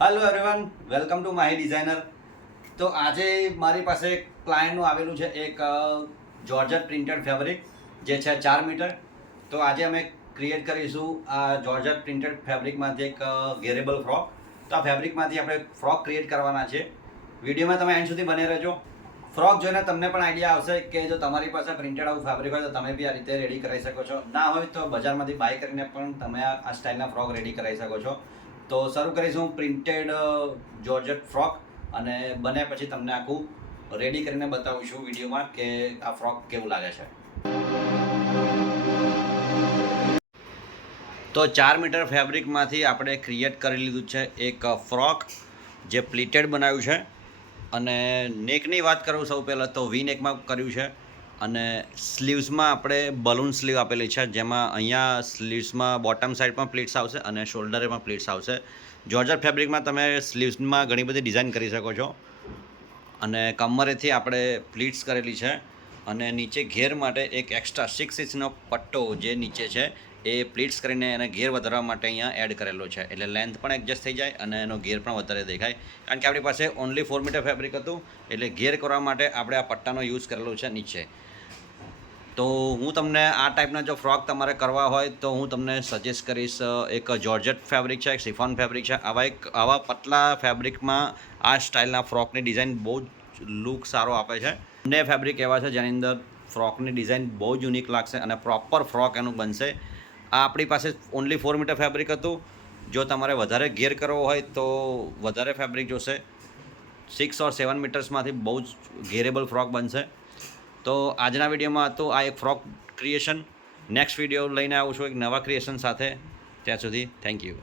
Hello everyone, welcome to Mahi designer. તો આજે મારી પાસે ક્લાયન્ટનું આવેલું છે એક જોર્જટ પ્રિન્ટેડ ફેબ્રિક જે છે 4 મીટર. તો આજે અમે ક્રિએટ કરીશું આ જોર્જટ પ્રિન્ટેડ ફેબ્રિકમાંથી એક ઘેરેબલ ફ્રોક. તો આ ફેબ્રિકમાંથી આપણે ફ્રોક ક્રિએટ કરવાના છે. વિડીયોમાં તમે એન્ડ સુધી બને રહેજો. ફ્રોક જોઈને તમને પણ આઈડિયા આવશે કે જો તમારી પાસે પ્રિન્ટેડ આવું ફેબ્રિક હોય તો તમે બી આ રીતે રેડી કરાવી શકો છો. ના હોય તો બજારમાંથી બાય કરીને પણ તમે આ સ્ટાઇલના ફ્રોક રેડી કરાવી શકો છો. તો શરૂ કરીશું પ્રિન્ટેડ જોર્જટ ફ્રોક, અને બન્યા પછી તમને આખું રેડી કરીને બતાવું છું વિડીયોમાં કે આ ફ્રોક કેવું લાગે છે. તો 4 મીટર ફેબ્રિકમાંથી આપણે ક્રિએટ કરી લીધું છે એક ફ્રોક જે પ્લીટેડ બનાવ્યું છે. અને નેકની વાત કરું સૌ પહેલાં તો વી નેકમાં કર્યું છે. અને સ્લીવ્સમાં આપણે બલૂન સ્લીવ આપેલી છે, જેમાં અહીંયા સ્લીવ્સમાં બોટમ સાઈડ પણ પ્લીટ્સ આવશે અને શોલ્ડરે પણ પ્લીટ્સ આવશે. જોર્જટ ફેબ્રિકમાં તમે સ્લીવ્સમાં ઘણી બધી ડિઝાઇન કરી શકો છો. અને કમરેથી આપણે પ્લીટ્સ કરેલી છે. અને નીચે ઘેર માટે એક એક્સ્ટ્રા 6 ઇંચનો પટ્ટો જે નીચે છે એ પ્લીટ્સ કરીને એને ઘેર વધારવા માટે અહીંયા એડ કરેલો છે, એટલે લેન્થ પણ એડજસ્ટ થઈ જાય અને એનો ઘેર પણ વધારે દેખાય. કારણ કે આપણી પાસે ઓનલી 4 મીટર ફેબ્રિક હતું, એટલે ઘેર કરવા માટે આપણે આ પટ્ટાનો યુઝ કરેલો છે નીચે. તો હું તમને આ ટાઈપના જો ફ્રોક તમારે કરવા હોય તો હું તમને સજેસ્ટ કરીશ, એક જોર્જટ ફેબ્રિક છે, એક શિફોન ફેબ્રિક છે. આવા પતલા ફેબ્રિકમાં આ સ્ટાઇલના ફ્રોકની ડિઝાઇન બહુ જ લુક સારો આપે છે. બંને ફેબ્રિક એવા છે જેની અંદર ફ્રોકની ડિઝાઇન બહુ જ યુનિક લાગશે અને પ્રોપર ફ્રોક એનું બનશે. આ આપણી પાસે ઓનલી 4 મીટર ફેબ્રિક હતું. જો તમારે વધારે ઘેર કરવો હોય તો વધારે ફેબ્રિક જોશે. 6 ઓર 7 મીટર્સમાંથી બહુ જ ઘેરેબલ ફ્રોક બનશે. તો આજના વિડીયોમાં હતું આ એક ફ્રોક ક્રિએશન. નેક્સ્ટ વિડીયો લઈને આવું છું એક નવા ક્રિએશન સાથે. ત્યાં સુધી થેન્ક યુ.